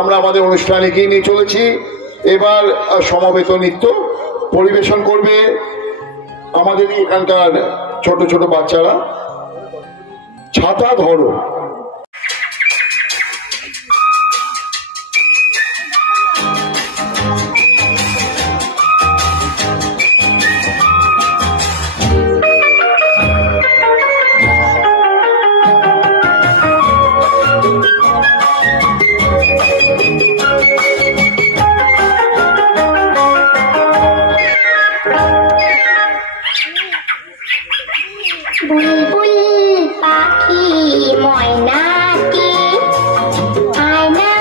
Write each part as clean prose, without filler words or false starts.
আমরা আমাদের অনুষ্ঠান এগিয়ে নিয়ে চলেছি। এবার সমবেত নৃত্য পরিবেশন করবে আমাদের এখানকার ছোট ছোট বাচ্চারা। ছাতা ধরো। বুলবুল পাখি ময়নাটি আয়না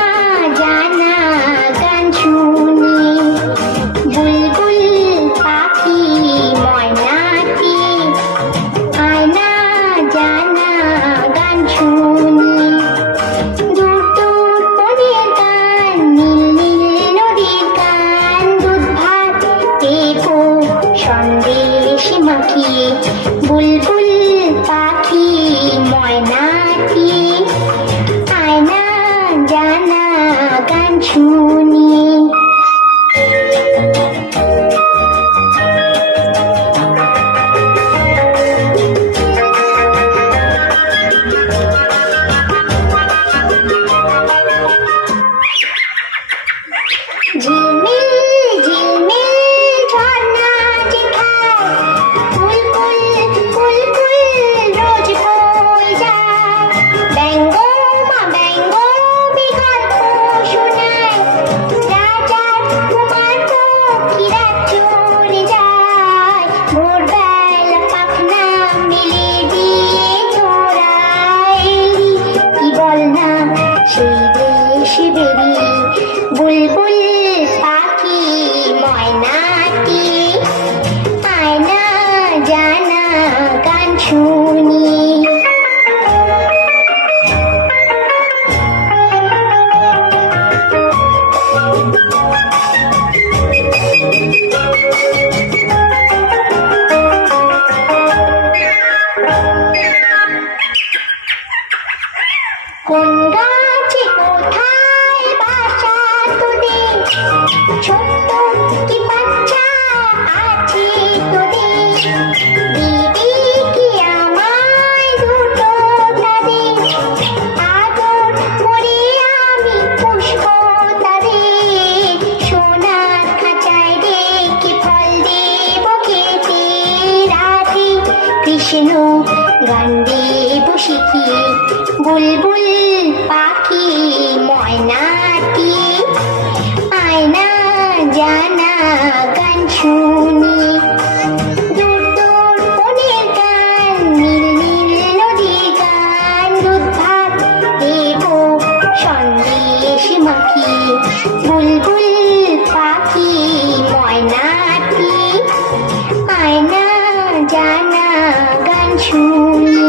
জানা গান শুনি। বুলবুল পাখি ময়নাটি আয়না জানা গান শুনি। দূর দূর বনের গান, নীল নীল নদীর গান, দুধ ভাত দেখো সন্দেশ মাখিয়ে। বুলবুল পাখি ময়নাটি আয়না জানা গান শুনি। ঝিলমিল ঝিলমিল ঝর্ণা যেখানে বুলবুল বুলবুল রোজ বই যায়। ব্যঙ্গ মা ব্যঙ্গ বিগল্প শোনায়। রাজার কুমার পক্ষীরা চলে যায়। ভোরবেলা পাখনা মেলে দিয়ে তোরা এলি। কি বল না সেই দেশে বেরিয়ে। বুলবুল পাখি ময়নাটি আয়না জানা গান শুনি। কোন গাছে কোথায় বাসা তোদের? ছোট্ট কি বাচ্চা আছে তোদের? দিদি কি আমায় দুটো তাদের? আদর করে আমি পুষবো তাদের। সোনার খাঁচায় রেখে ফল দেব খেতে। রাধে কৃষ্ণ গান দেব শিখিয়ে। বুলবুল পাখি ময়নাটি আয়না জানা গান শুনি। দূর দূর বনের গান, নীল নীল নদীর গান, দুধ ভাত দেব সন্দেশ মাখিয়ে। বুলবুল পাখি ময়নাটি আয়না জানা গান শুনি।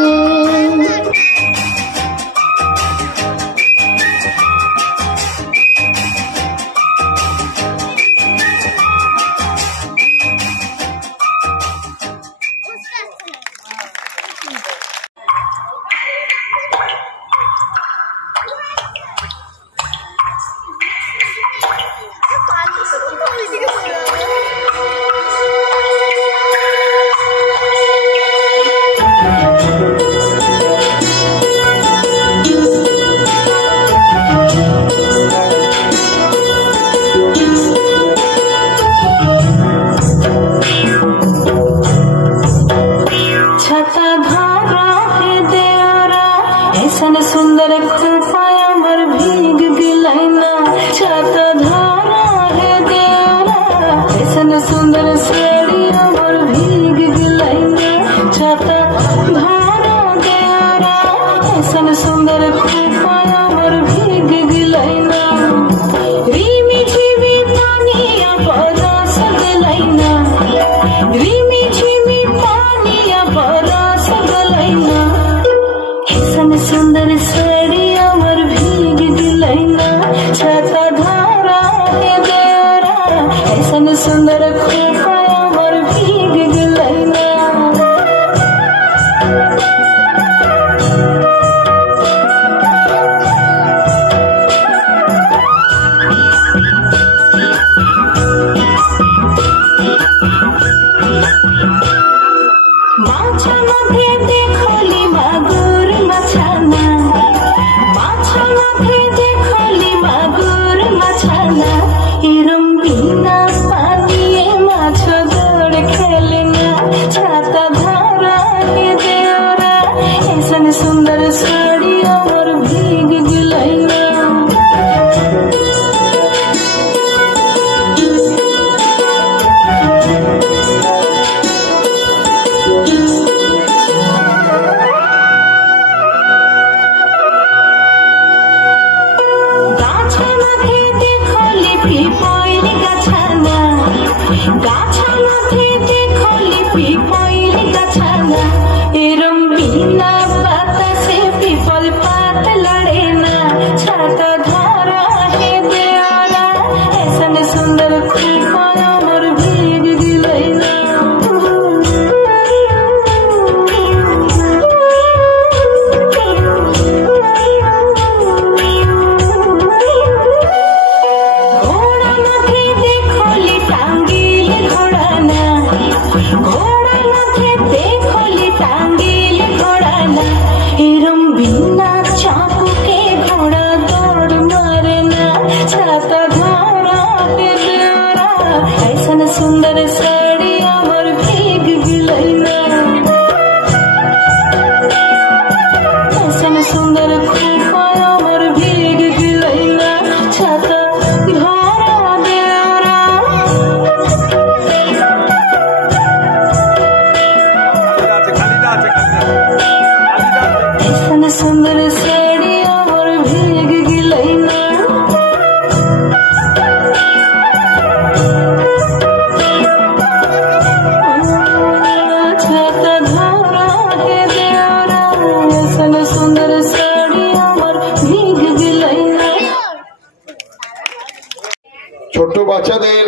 ছোট্ট বাচ্চাদের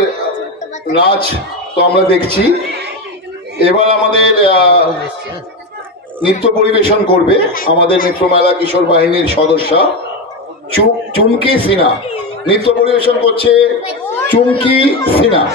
নাচ তো আমরা দেখছি। এবার আমাদের নৃত্য পরিবেশন করবে আমাদের নৃত্যমেলা কিশোর বাহিনীর সদস্য চুমকি সিনহা। নৃত্য পরিবেশন করছে চুমকি সিনহা।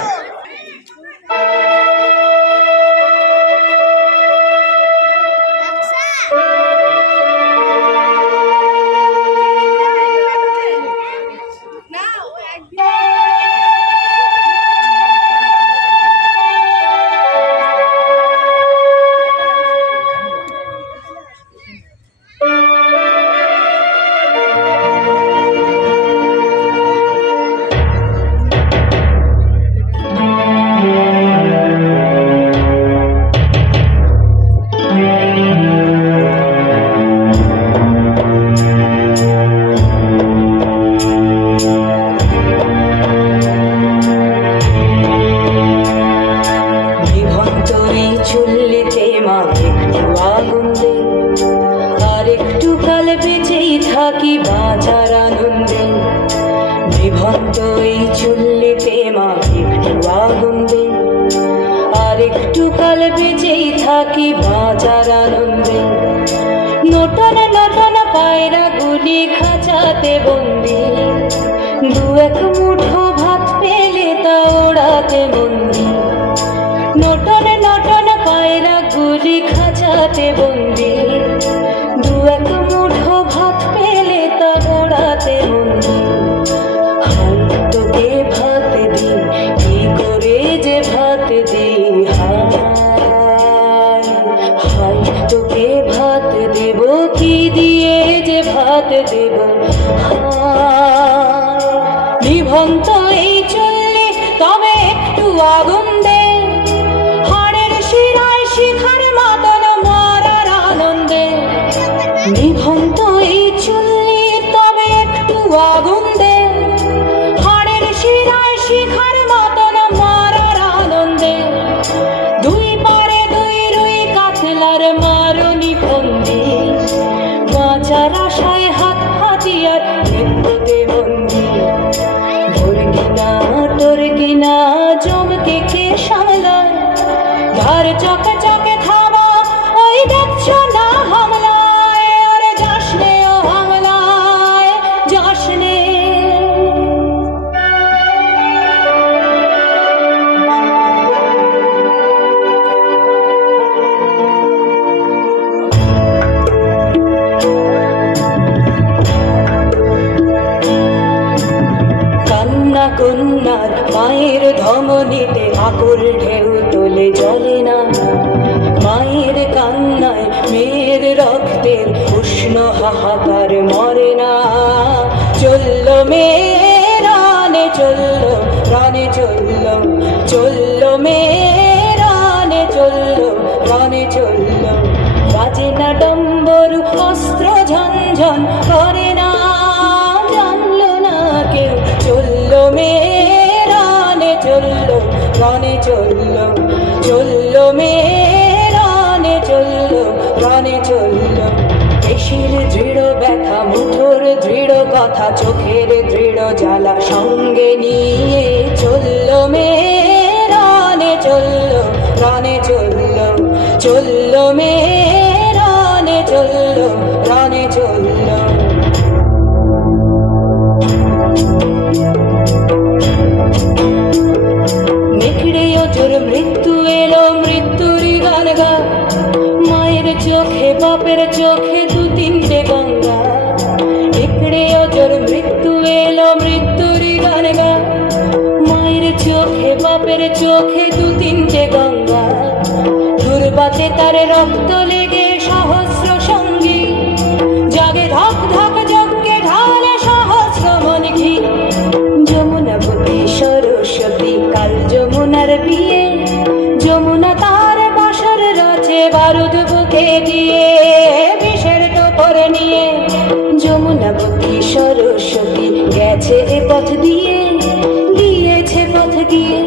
চোখের দৃঢ় জ্বালা সঙ্গে নিয়ে চললো মেরানে চললো প্রাণে চললো চললো মেরানে চললো প্রাণে চললো। নিখড়ে অজর মৃত্যু এলো মৃত্যুরই গান গা মায়ের চোখে বাপের চোখে দু তিনটে গঙ্গা। নিখড়ে অজর মৃত্যু এলো মৃত্যুরই গান গা মায়ের চোখে বাপের চোখে দু তিনটে গঙ্গা। দুর্বাতে তার রক্ত লেগে সহস্র সঙ্গী জাগে ধক ধক যজ্ঞে ঢালে সহস্র মন ঘি। যমুনাবতী সরস্বতী কাল যমুনার বিয়ে যমুনা তার বাসর রচে বারুদ বুকে দিয়ে বিষের টোপর নিয়ে। যমুনাবতী সরস্বতী গেছে এ পথ দিয়ে দিয়েছে পথ দিয়ে।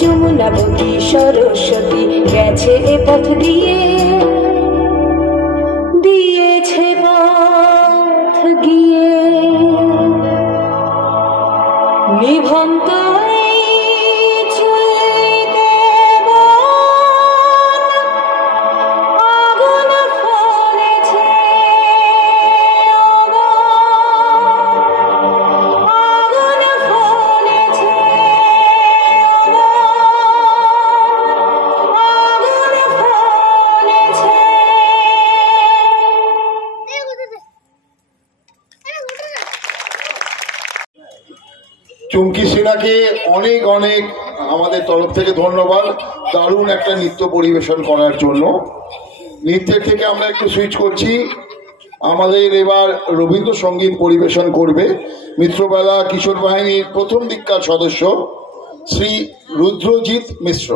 যমুনাবতী সরস্বতী গেছে এ পথ দিয়ে দিয়েছে পথ গিয়ে। নিভন্ত চুমকি সিনহাকে অনেক অনেক আমাদের তরফ থেকে ধন্যবাদ দারুণ একটা নৃত্য পরিবেশন করার জন্য। নৃত্যের থেকে আমরা একটু সুইচ করছি, আমাদের এবার রবীন্দ্রসঙ্গীত পরিবেশন করবে মিত্রবেলা কিশোর বাহিনীর প্রথম দিককার সদস্য শ্রী রুদ্রজিৎ মিশ্র।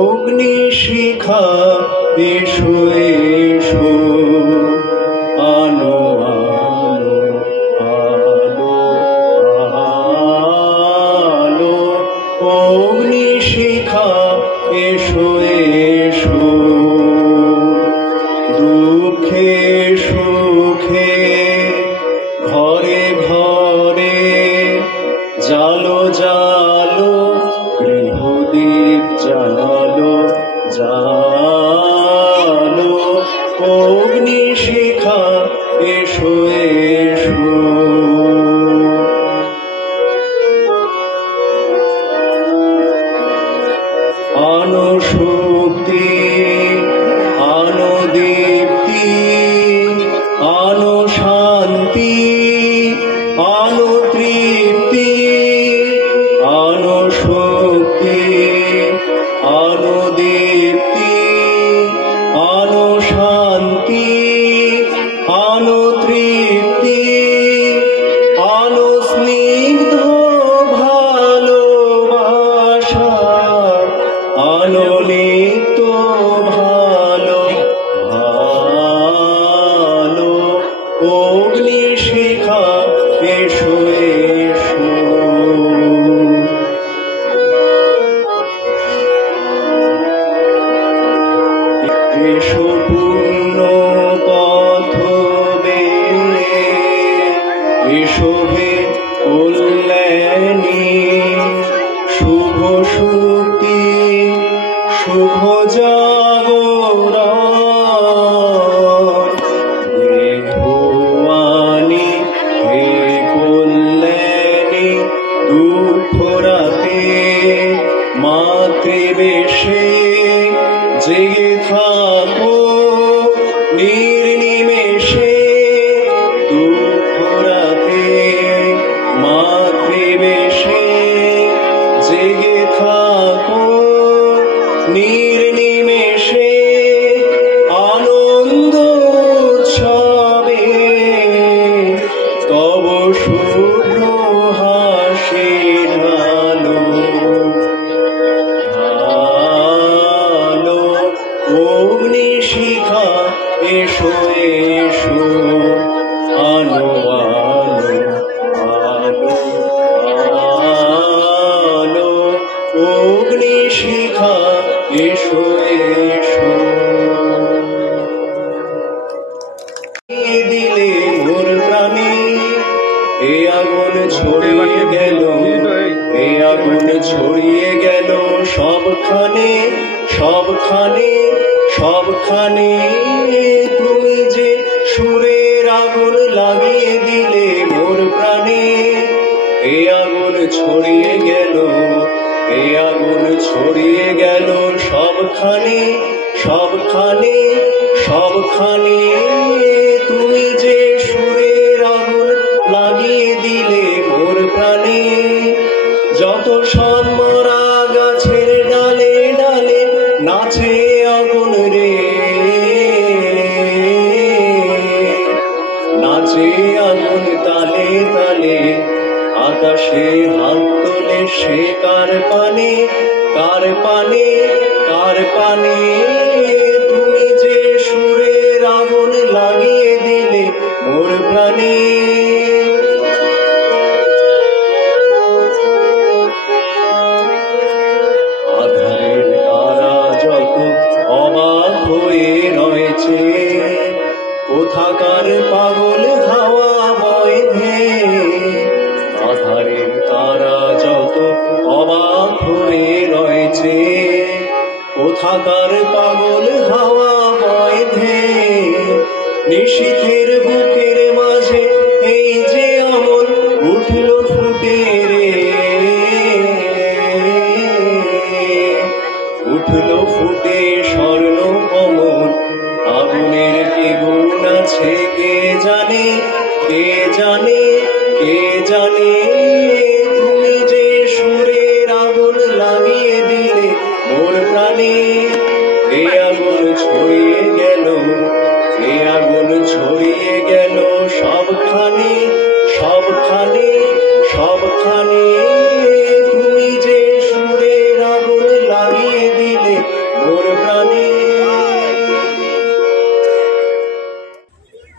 অগ্নিশিখা এসো এসো, আলো আলো আলো আলো, অগ্নিশিখা এসো এসো, দুঃখে সুখে ঘরে ঘরে জালো জালো, গৃহদীপ জালো জালো, অগ্নিশিখা এসো এসো। আনো শক্তি আনো দীপ্তি, আনো শান্তি আনো তৃপ্তি, আনো শক্তি আনো দীপ্তি, আনো শান্তি আনো তৃপ্তি, আনো স্নিগ্ধ ভালোবাসা, আনো নিত্য ভালো ভালো, অগ্নিশিখা এসো এসো। এসো পূর্ণ পথ বেয়ে, এসো হে কল্যাণী, শুভ শক্তি শুভ জাগরণ, দেহওয়ানি হে কল্যাণী, দুঃখ রাতে মাতৃবেশে জেগে থাকো নির্নিমেষে, দুঃখ রাতে মাতৃবেশে জেগে থাকো নির্নিমেষে, আনন্দ উৎসবে তব শুভ্র হাসি ঢালো ঢালো, অগ্নিশিখা এসো এসো, আলো আলো আলো আলো, অগ্নিশিখা এসো এসো। দিলে মোর প্রাণে এ আগুন ছড়িয়ে গেল, এ আগুন ছড়িয়ে গেল সবখানে সবখানে সবখানে, তুমি যে সুরের আগুন লাগিয়ে দিলে মোর প্রাণে, এ আগুন ছড়িয়ে গেল, এ আগুন ছড়িয়ে গেল সবখানে সবখানে সবখানে, তুমি যে সুরের আগুন লাগিয়ে দিলে মোর প্রাণে, যত সন্মরা গাছের ডালে ডালে নাচে আগুন রে, নাচে আগুন তালে তালে, আকাশে হাত তোলে সে কার পানে কার পানে কার পানে, তুমি যে সুরের আগুন লাগিয়ে দিলে মোর প্রাণে। আধারের তারা যত অবাক হয়ে রয়েছে, কোথাকার পাগল হাওয়া বয় ধে, আধারের তারা যত অবাক হয়ে রয়েছে, কোথাকার পাগল হাওয়া বয় ধে, নিশীথের বুকের মাঝে এই যে অমল উঠল ফুটে রে, ফুটে স্বর্ণ কমল, আগুনের বেগুন আছে কে জানে, কে জানে, কে জানে। তুমি যে সুরের আগুন লাগিয়ে দিলে মোর প্রাণে, এ আগুন ছড়িয়ে গেল, এ আগুন ছড়িয়ে গেল সবখানে, সবখানে, সবখানে। তুমি যে সুরের আগুন লাগিয়ে দিলে মোর প্রাণে।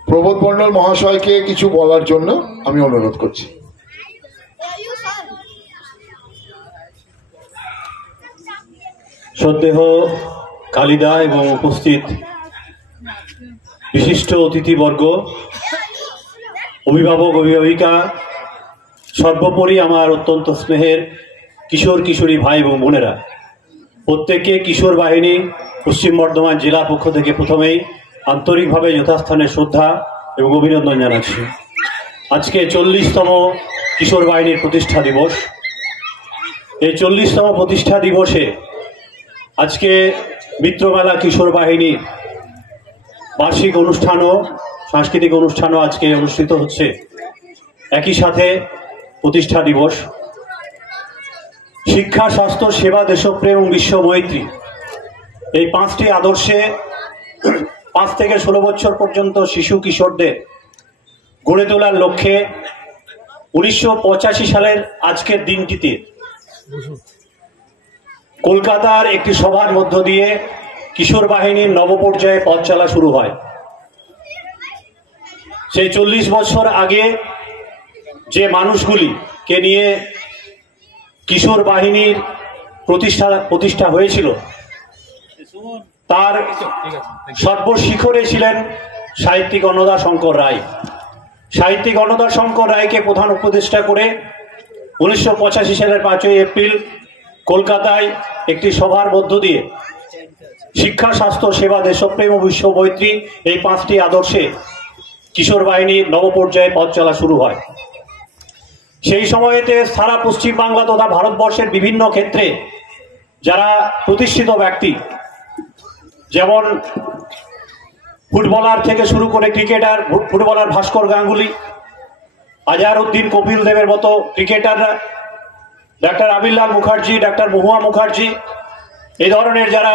প্রবোধ মণ্ডল মহাশয়কে কিছু বলার জন্য আমি অনুরোধ করছি। শ্রদ্ধেয় কালিদা এবং উপস্থিত বিশিষ্ট অতিথিবর্গ, অভিভাবক অভিভাবিকা, সর্বোপরি আমার অত্যন্ত স্নেহের কিশোর কিশোরী ভাই এবং বোনেরা, প্রত্যেককে কিশোর বাহিনী পশ্চিম বর্ধমান জেলা পক্ষ থেকে প্রথমেই আন্তরিকভাবে যথাস্থানে শ্রদ্ধা এবং অভিনন্দন জানাচ্ছি। আজকে 40তম কিশোর বাহিনীর প্রতিষ্ঠা দিবস। এই 40তম প্রতিষ্ঠা দিবসে আজকে মিত্রমেলা কিশোর বাহিনীর বার্ষিক অনুষ্ঠানও সাংস্কৃতিক অনুষ্ঠানও আজকে অনুষ্ঠিত হচ্ছে। একই সাথে প্রতিষ্ঠা দিবস। শিক্ষা, স্বাস্থ্য, সেবা, দেশপ্রেম এবং বিশ্ব মৈত্রী, এই 5টি আদর্শে 5 থেকে 16 বছর পর্যন্ত শিশু কিশোরদের গড়ে তোলার লক্ষ্যে 1985 সালের আজকের দিনটিতে কলকাতার একটি সভার মধ্য দিয়ে কিশোর বাহিনীর নবপর্যায়ে পথ চলা শুরু হয়। সেই 40 বছর আগে যে মানুষগুলিকে নিয়ে কিশোর বাহিনীর প্রতিষ্ঠা হয়েছিল, তার সর্বশিখরে ছিলেন সাহিত্যিক অন্নদা শঙ্কর রায়। সাহিত্যিক অন্নদা শঙ্কর রায়কে প্রধান উপদেষ্টা করে 1985 সালের 5ই এপ্রিল কলকাতায় একটি সভার মধ্য দিয়ে শিক্ষা, স্বাস্থ্য, সেবা, দেশপ্রেম ও বিশ্ব মৈত্রী, এই 5টি আদর্শে কিশোর বাহিনীর নবপর্যায়ে পথ চলা শুরু হয়। সেই সময়েতে সারা পশ্চিম বাংলা তথা ভারতবর্ষের বিভিন্ন ক্ষেত্রে যারা প্রতিষ্ঠিত ব্যক্তি, যেমন ফুটবলার থেকে শুরু করে ক্রিকেটার, ফুটবলার ভাস্কর গাঙ্গুলি, আজহারউদ্দিন, কপিল দেবের মতো ক্রিকেটাররা, ডাক্তার আবির্লাল মুখার্জি, ডাক্তার মহুয়া মুখার্জি, এই ধরনের যারা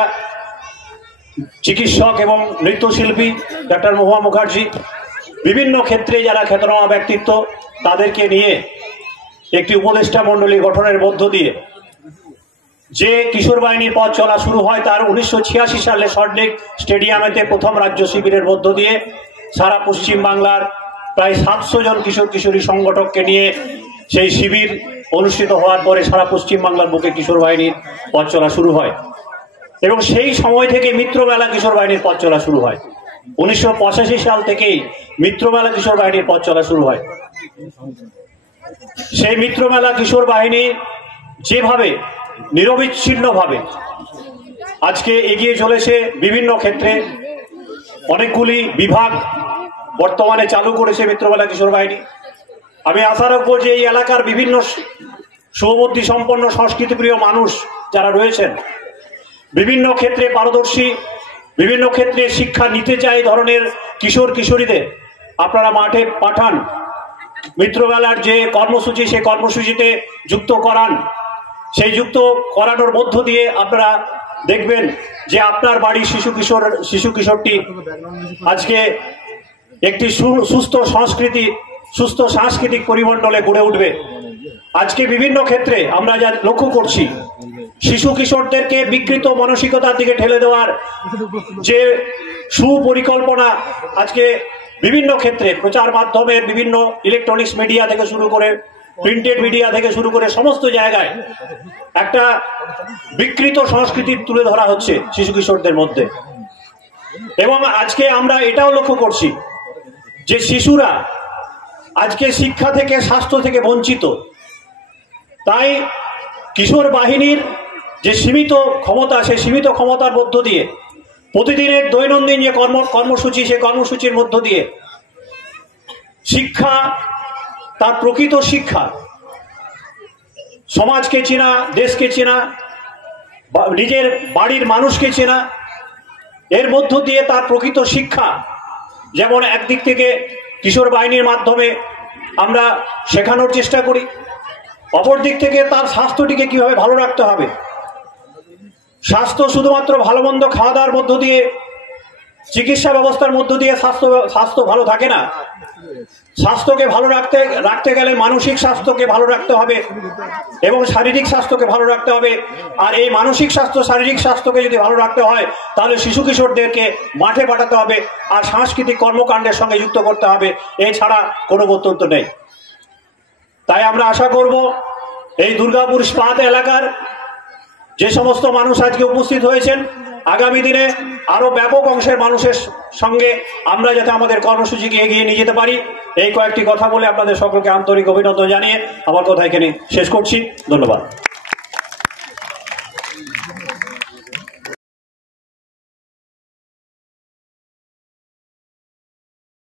চিকিৎসক এবং নৃত্যশিল্পী, ডাক্তার মহুয়া মুখার্জি, বিভিন্ন ক্ষেত্রে যারা খ্যাতনামা ব্যক্তিত্ব, তাদেরকে নিয়ে একটি উপদেষ্টা মণ্ডলী গঠনের মধ্য দিয়ে যে কিশোর বাহিনীর পথ চলা শুরু হয়, তার 1986 সালে সল্টলেক স্টেডিয়ামেতে প্রথম রাজ্য শিবিরের মধ্য দিয়ে সারা পশ্চিম বাংলার প্রায় 700 জন কিশোর কিশোরী সংগঠককে নিয়ে সেই শিবির অনুষ্ঠিত হওয়ার পরে সারা পশ্চিম বাংলার বুকে কিশোর বাহিনীর পথ চলা শুরু হয় এবং সেই সময় থেকে মিত্রমেলা কিশোর বাহিনীর পথ চলা শুরু হয়। 1985 সাল থেকেই মিত্রমেলা কিশোর বাহিনীর পথ চলা শুরু হয়। সেই মিত্রমেলা কিশোর বাহিনী যেভাবে নিরবিচ্ছিন্নভাবে আজকে এগিয়ে চলেছে, বিভিন্ন ক্ষেত্রে অনেকগুলি বিভাগ বর্তমানে চালু করেছে মিত্রমেলা কিশোর বাহিনী। আমি আশা রাখবো যে এই এলাকার বিভিন্ন শুভবুদ্ধি সম্পন্ন সংস্কৃতিপ্রিয় মানুষ যারা রয়েছেন, বিভিন্ন ক্ষেত্রে পারদর্শী, বিভিন্ন ক্ষেত্রে শিক্ষা নিতে চায় ধরনের কিশোর কিশোরীদের আপনারা মাঠে পাঠান, মিত্রমেলার যে কর্মসূচি সেই কর্মসূচিতে যুক্ত করান। সেই যুক্ত করানোর মধ্য দিয়ে আপনারা দেখবেন যে আপনার বাড়ির শিশু কিশোরটি আজকে একটি সুস্থ সাংস্কৃতিক পরিমণ্ডলে গড়ে উঠবে। আজকে বিভিন্ন ক্ষেত্রে আমরা যা লক্ষ্য করছি, শিশু কিশোরদেরকে বিকৃত মানসিকতার দিকে ঠেলে দেওয়ার যে সুপরিকল্পনা আজকে বিভিন্ন ক্ষেত্রে প্রচার মাধ্যমের বিভিন্ন ইলেকট্রনিক্স মিডিয়া থেকে শুরু করে প্রিন্টেড মিডিয়া থেকে শুরু করে সমস্ত জায়গায় একটা বিকৃত সংস্কৃতি তুলে ধরা হচ্ছে শিশু কিশোরদের মধ্যে। এবং আজকে আমরা এটাও লক্ষ্য করছি যে শিশুরা আজকে শিক্ষা থেকে, স্বাস্থ্য থেকে বঞ্চিত। তাই কিশোর বাহিনীর যে সীমিত ক্ষমতা, সেই সীমিত ক্ষমতার মধ্য দিয়ে প্রতিদিনের দৈনন্দিন যে কর্মসূচি, সেই কর্মসূচির মধ্য দিয়ে শিক্ষা, তার প্রকৃত শিক্ষা, সমাজকে চেনা, দেশকে চেনা, নিজের বাড়ির মানুষকে চেনা, এর মধ্য দিয়ে তার প্রকৃত শিক্ষা, যেমন একদিক থেকে কিশোর বাহিনীর মাধ্যমে আমরা শেখানোর চেষ্টা করি, অপর দিক থেকে তার স্বাস্থ্যটিকে কিভাবে ভালো রাখতে হবে। স্বাস্থ্য শুধুমাত্র ভালো মন্দ খাওয়া দাওয়ার মধ্য দিয়ে, চিকিৎসা ব্যবস্থার মধ্য দিয়ে স্বাস্থ্য ভালো থাকে না। স্বাস্থ্যকে ভালো রাখতে গেলে মানসিক স্বাস্থ্যকে ভালো রাখতে হবে এবং শারীরিক স্বাস্থ্যকে ভালো রাখতে হবে। আর এই মানসিক স্বাস্থ্য, শারীরিক স্বাস্থ্যকে যদি ভালো রাখতে হয়, তাহলে শিশু কিশোরদেরকে মাঠে পাঠাতে হবে আর সাংস্কৃতিক কর্মকাণ্ডের সঙ্গে যুক্ত করতে হবে, এছাড়া কোনো গত্যন্তর নেই। তাই আমরা আশা করব এই দুর্গাপুর ইস্পাত এলাকার যে সমস্ত মানুষ আজকে উপস্থিত হয়েছেন, আগামী দিনে আরো ব্যাপক অংশের মানুষের সঙ্গে আমরা যাতে আমাদের কর্মসূচিকে এগিয়ে নিয়ে যেতে পারি, এই কয়েকটি কথা বলে আপনাদের সকলকে আন্তরিক অভিনন্দন জানিয়ে আমার কথা এখানে শেষ করছি। ধন্যবাদ।